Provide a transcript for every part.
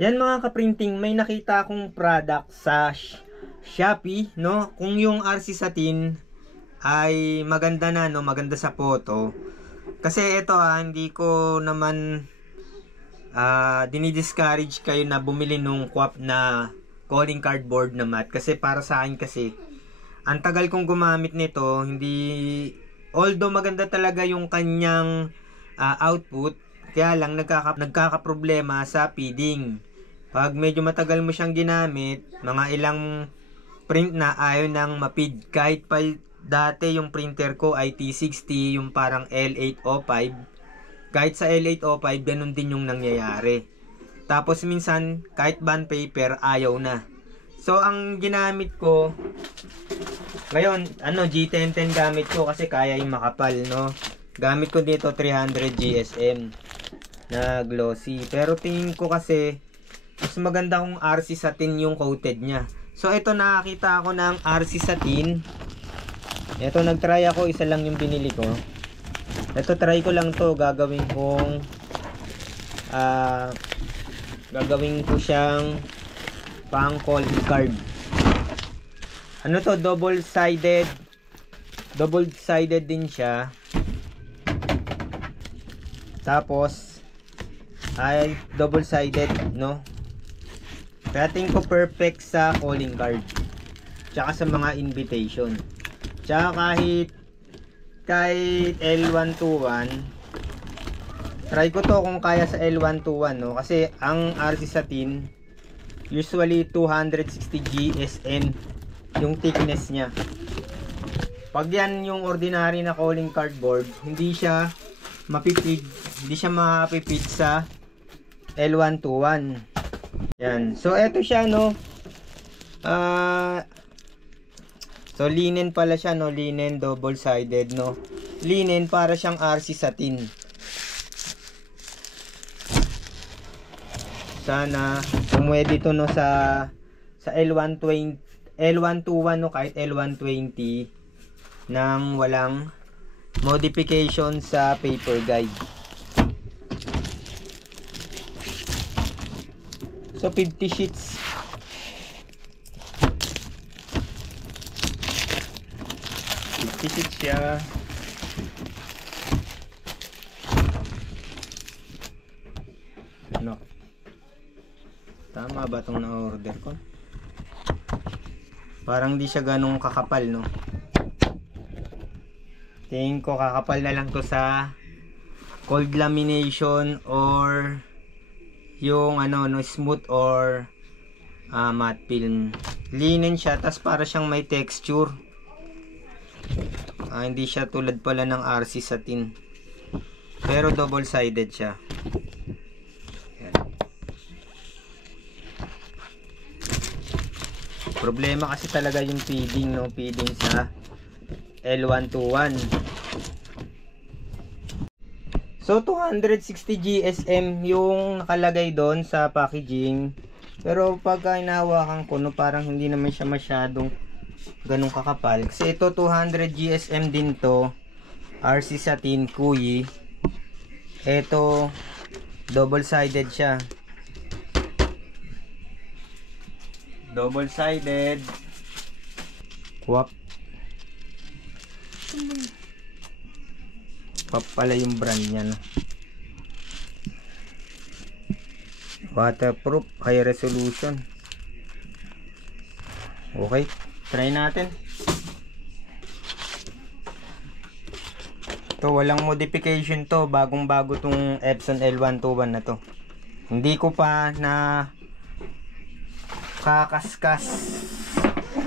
Yan mga kaprinting, may nakita akong product sa Shopee, no? Kung yung RC Satin ay maganda na, no? Maganda sa photo. Kasi ito hindi ko naman dinidiscourage kayo na bumili nung QWAP na calling cardboard na mat. Kasi para sa akin kasi, ang tagal kong gumamit nito, hindi, although maganda talaga yung kanyang output, kaya lang nagkakaproblema sa feeding. Pag medyo matagal mo siyang ginamit, mga ilang print na ayaw nang mapid. Kahit pa dati yung printer ko ay T60, yung parang L805. Kahit sa L805, ganun din yung nangyayari. Tapos minsan, kahit bond paper, ayaw na. So, ang ginamit ko, ngayon, G1010 gamit ko kasi kaya yung makapal, no? Gamit ko dito 300 GSM na glossy. Pero tingin ko kasi, mas maganda kung RC Satin yung coated niya. So ito, nakakita ako ng RC Satin. Ito, nagtry ako, isa lang yung binili ko. Ito, try ko lang to. Gagawin ko siyang pang calling card. Ano to, double sided din siya. Tapos ay double sided, no? Kaya tingin ko perfect sa calling card, tsaka sa mga invitation, tsaka kahit L121. Try ko to kung kaya sa L121, no? Kasi ang RC Satin usually 260 GSM yung thickness niya. Pag yan yung ordinary na calling cardboard, hindi siya mapipid sa L121. Yan. So eto siya, no. So linen pala siya, no. Linen double sided, no. Linen para siyang RC Satin. Sana pumwede to, no, sa L121, no, kahit L120 nang walang modification sa paper guide. So 50 sheets. Siya. Ano? Tama ba itong na-order ko? Parang di siya ganong kakapal, no? Tingin ko kakapal na lang to sa cold lamination or yung no, smooth or matte film. Linen siya, tas para siyang may texture. Hindi siya tulad pala ng RC Satin, pero double sided siya. Yan. Problema kasi talaga yung feeding, no? Feeding sa L121. So 260 GSM yung nakalagay doon sa packaging. Pero pagka hinahawakan ko, no, parang hindi naman siya masyadong ganong kakapal. Kasi ito 200 GSM din to. RC Satin Kuyi. Ito double sided siya. Double sided. QWAP. QWAP pala yung brand niya, no? Waterproof, high resolution. Okay, try natin. To, walang modification to. Bagong bago tong Epson L121 na to. Hindi ko pa na kakaskas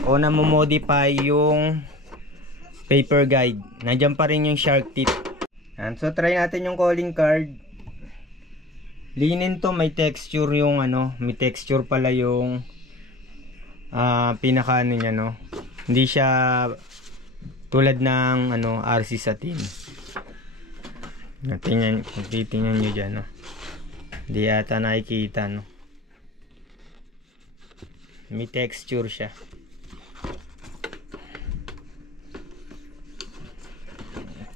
o na modify yung paper guide. Nandiyan pa rin yung shark teeth. And so try natin yung calling card. Linen to, may texture yung may texture pala yung pinaka niya, no. Hindi siya tulad ng RC Satin. Titingnan nyo dyan, no. Hindi yata nakikita, no. May texture siya.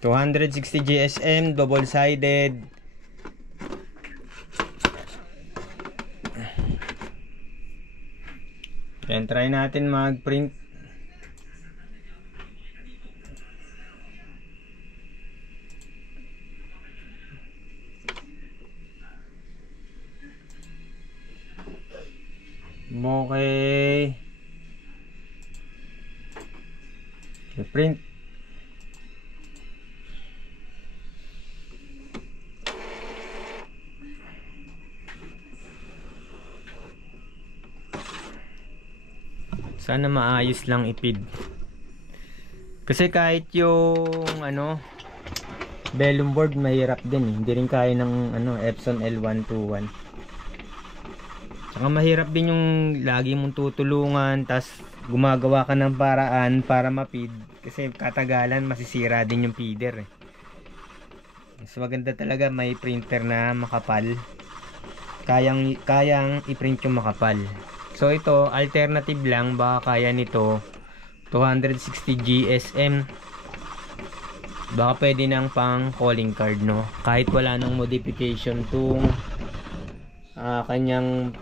$260 GSM, double sided. Then try natin mag-print. Okay. Print. Sana maayos lang ipid. Kasi kahit yung vellum board mahirap din eh. Hindi rin kaya ng Epson L121. Saka mahirap din yung lagi mong tutulungan tas gumagawa ka ng paraan para mapid kasi katagalan masisira din yung feeder eh. Mas maganda talaga may printer na makapal. Kayang i-print yung makapal. So ito, alternative lang, baka kaya nito 260 GSM. Baka pwede nang pang calling card, no? Kahit wala nang modification tong kanyang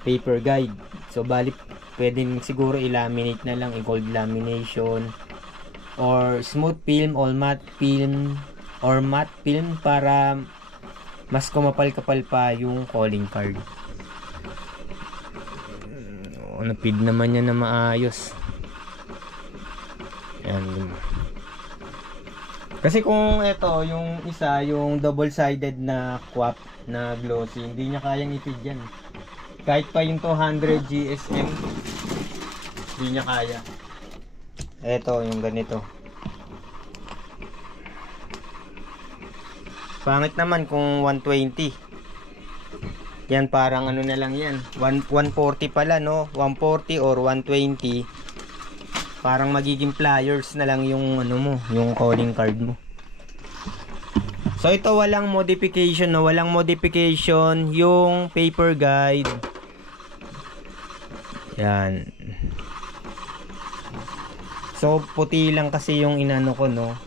paper guide. So bali pwede siguro i-laminate na lang, i-gold lamination or smooth film or matte film para mas kumapal-kapal pa yung calling card. Napid naman yan na maayos. Ayan. Kasi kung ito, yung isa, yung double-sided na quap na glossy, hindi niya kayang ipid yan. Kahit pa yung 200 GSM, hindi niya kaya. Ito, yung ganito. Pangit naman kung 120. Yan parang na lang yan 140 pala, no? 140 or 120. Parang magiging pliers na lang yung yung calling card mo. So ito walang modification, no? Walang modification yung paper guide. Yan. So puti lang kasi yung inano ko, no?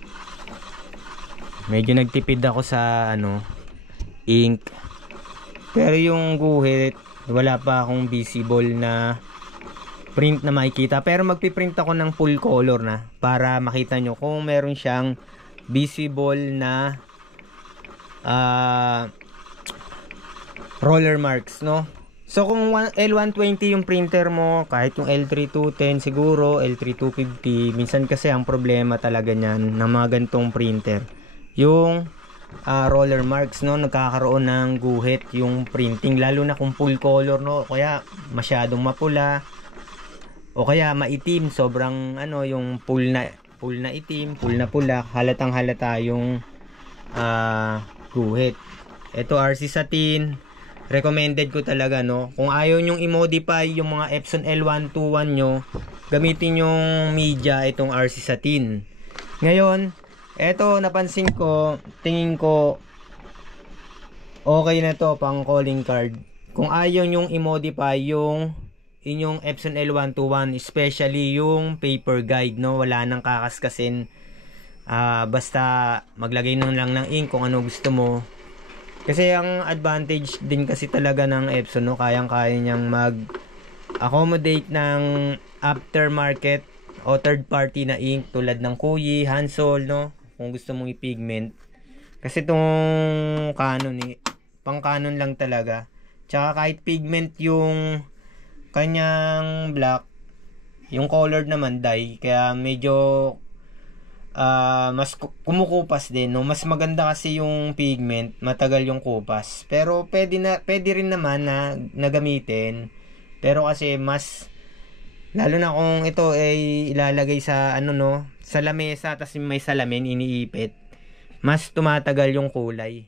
Medyo nagtipid ako sa ink. Pero yung guhit, wala pa akong visible na print na makikita. Pero magpiprint ako ng full color na para makita nyo kung meron siyang visible na roller marks, no? So kung L120 yung printer mo, kahit yung L3210 siguro, L3250, minsan kasi ang problema talaga niyan ng mga gantong printer, yung roller marks, no? Nagkakaroon ng guhit yung printing, lalo na kung full color, no? Kaya masyadong mapula o kaya maitim, sobrang yung full na itim, full na pula, halatang halata yung guhit. Ito RC satin, recommended ko talaga, no? Kung ayaw nyong i-modify yung mga Epson L121 nyo, gamitin yung media itong RC satin. Ngayon eto, napansin ko, tingin ko okay na to pang calling card. Kung ayaw nyong i-modify yung inyong Epson L121, especially yung paper guide, no? Wala nang kakaskasin. Basta maglagay lang ng ink kung ano gusto mo. Kasi ang advantage din kasi talaga ng Epson, no? Kayang-kaya niyang mag-accommodate ng aftermarket o third party na ink tulad ng Kuyi, Hansol, no? Kung gusto mong i-pigment. Kasi itong Canon pang Canon lang talaga. Tsaka kahit pigment yung kanyang black, yung colored naman dye, kaya medyo mas kumukupas din, no? Mas maganda kasi yung pigment, matagal yung kupas. Pero pwede rin naman na gamitin. Pero kasi mas, lalo na kung ito ay ilalagay sa sa lamesa, tas may salamin, iniipit, mas tumatagal yung kulay.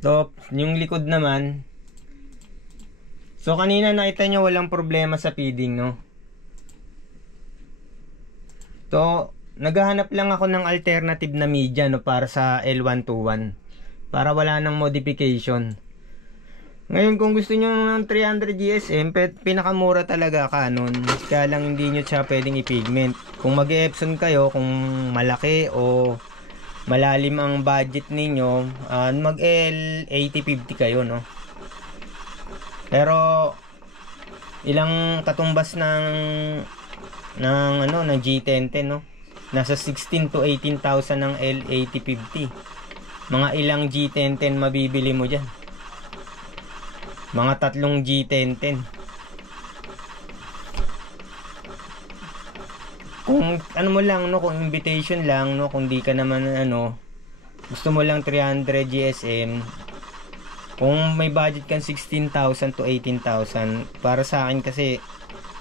So, yung likod naman, so kanina nakita nyo walang problema sa feeding, no? So, naghahanap lang ako ng alternative na media, no, para sa L121, para wala nang modification. Ngayon kung gusto nyo ng 300 GSM, pinakamura talaga Canon, kaya lang hindi nyo siya pwedeng i-pigment. Kung mag-Epson kayo, kung malaki o malalim ang budget ninyo, mag L8050 kayo, no? Pero ilang katumbas ng G1010, no? Nasa 16 to 18,000 ng L8050. Mga ilang G1010 mabibili mo dyan? Mga 3 G1010. Kung ano mo lang, no, kung invitation lang, no, kung di ka naman gusto mo lang 300 GSM, kung may budget kang 16,000 to 18,000, para sa akin kasi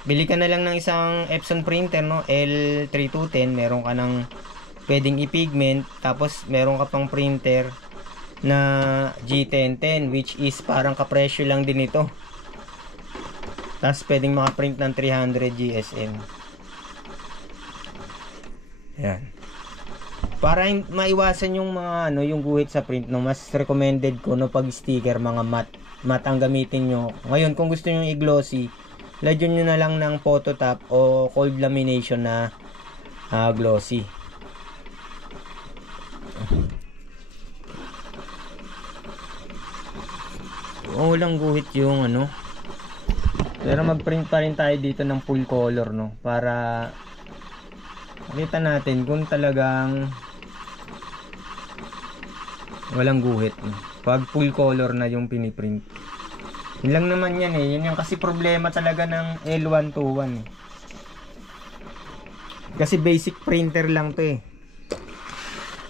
bili ka na lang ng isang Epson printer, no, L3210, meron ka ng pwedeng i-pigment, tapos meron ka pang printer na G1010, which is parang kapresyo lang din ito. Tapos pwedeng makaprint ng 300 GSM. Yan. Para maiwasan yung mga yung guhit sa print, no, mas recommended ko, no, pag sticker, mga matte ang gamitin nyo. Ngayon, kung gusto nyo i-glossy, lagyan nyo na lang ng phototop o cold lamination na glossy. Walang guhit yung pero mag-print pa rin tayo dito ng full color, no, para makita natin kung talagang walang guhit, no, pag full color na yung piniprint. Yun lang naman yan yun yung kasi problema talaga ng L121 kasi basic printer lang to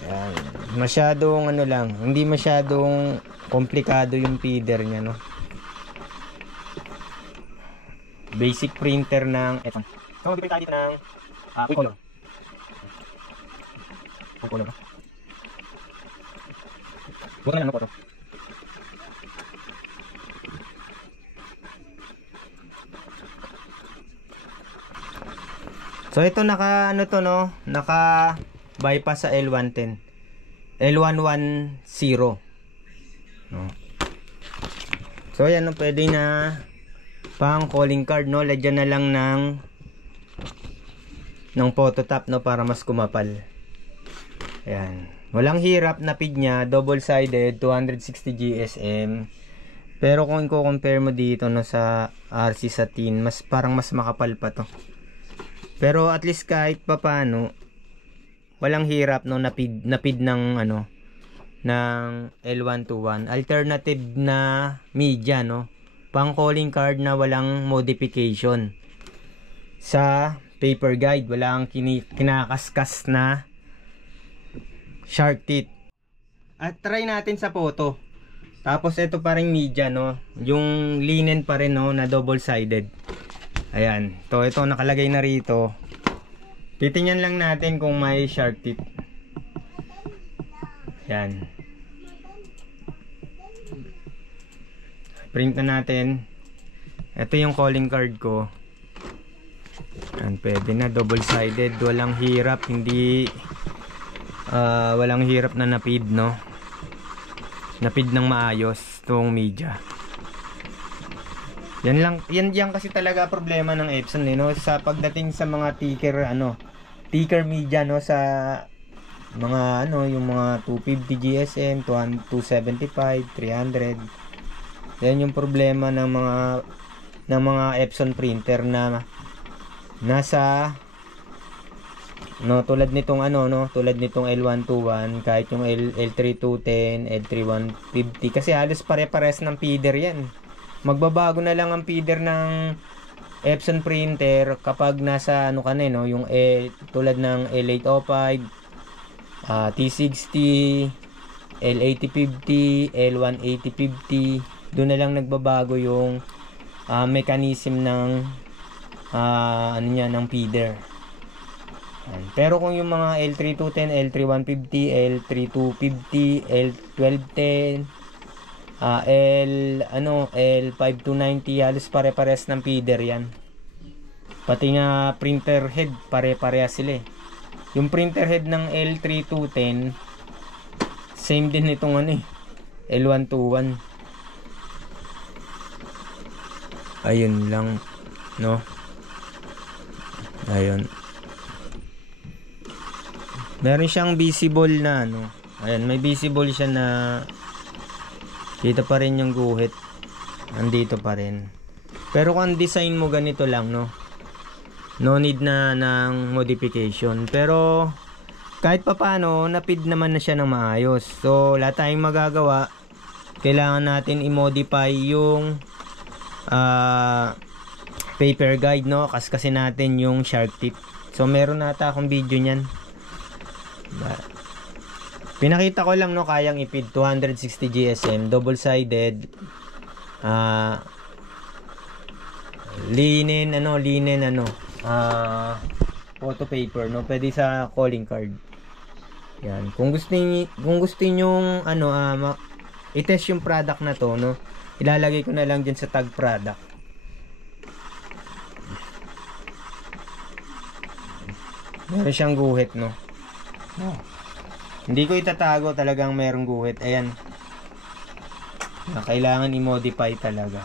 Yan. Masyadong lang, hindi masyadong komplikado yung feeder nya, no. Basic printer ng Epson. So mag-print tayo dito ng full color. Full color ba? Huwag na lang po ito. So ito naka naka bypass sa L110. L110. No. So ayan, pwede na pang calling card, no. Lagyan na lang ng phototop, no, para mas kumapal. Ayan. Walang hirap na pid niya, double sided, 260 GSM. Pero kung i-compare mo dito, no, sa RC Satin, parang mas makapal pa to. Pero at least kahit papaano, walang hirap, no, napid ng ng L121. Alternative na media, no, pang calling card na walang modification. Sa paper guide, walang kinakaskas na shark teeth. At try natin sa photo. Tapos ito pa ring media, no, yung linen pa rin, no, na double sided. Ayan, ito nakalagay na rito. Titingnan lang natin kung may shark teeth. Ayan. Print na natin. Ito yung calling card ko. Ayan, pwede na, double sided, walang hirap, walang hirap na napid, no. Napid ng maayos tong media. Yan kasi talaga problema ng Epson, no, sa pagdating sa mga ticker media, no, sa mga yung mga 250 GSM, 275, 300. Yan yung problema ng mga Epson printer na nasa tulad nitong tulad nitong L121, kahit yung L3210, L3150, kasi halos pare-pares ng feeder yan. Magbabago na lang ang feeder ng Epson printer kapag nasa yung tulad ng L805, T60, L8050, L18050. Doon na lang nagbabago yung mechanism ng ng feeder. Pero kung yung mga L3210, L3150, L3250, L1210, L5290, halos pare-pares ng feeder yan. Pati nga printer head, pare-parehas sila. Yung printer head ng L3210, same din itong L121. Ayun lang, no. Ayun. Meron siyang visible na ano. Ayan, may visible siya na kita pa rin yung guhit. Andito pa rin. Pero kung ang design mo ganito lang, no? No need na ng modification. Pero kahit pa paano, napid naman na siya ng maayos. So, wala tayong magagawa. Kailangan natin i-modify yung paper guide, no? Kasi natin yung shark tip. So, meron nata akong video niyan. Pinakita ko lang, no? Kayang ipid 260 GSM, double-sided. Linen photo paper, no? Pwede sa calling card. Yan. Kung gusto niyo i-test yung product na to, no? Ilalagay ko na lang diyan sa tag product. Meron siyang guhit, no? Hindi ko itatago, talagang merong guhit. Ayan. Kailangan i-modify talaga.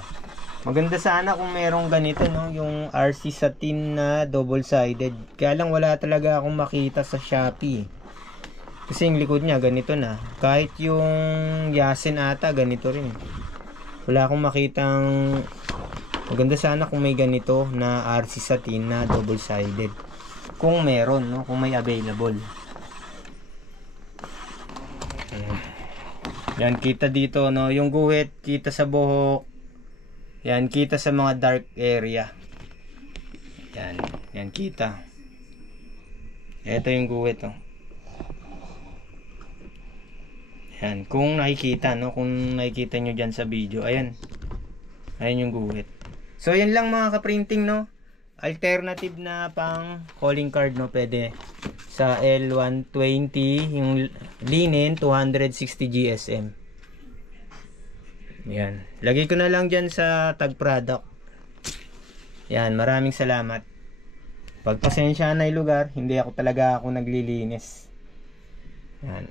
Maganda sana kung merong ganito, no? Yung RC satin na double-sided. Kaya lang wala talaga akong makita sa Shopee. Kasi yung likod niya ganito na. Kahit yung Yasin ata ganito rin. Wala akong makitang. Maganda sana kung may ganito na RC satin na double-sided. Kung meron, no? Kung may available. Ayan. Yan, kita dito, no? Yung guhit, kita sa buhok. Yan, kita sa mga dark area. Yan, yan kita. Ito yung guhit, oh. Yan, kung nakikita, no? Kung nakikita nyo dyan sa video, ayan. Ayan yung guhit. So, yan lang mga ka-printing, no? Alternative na pang calling card, no? Pwede sa L120, yung linen, 260 GSM. Yan. Lagay ko na lang dyan sa tag product. Yan, maraming salamat. Pagpasensya na yung lugar, hindi ako naglilinis. Yan.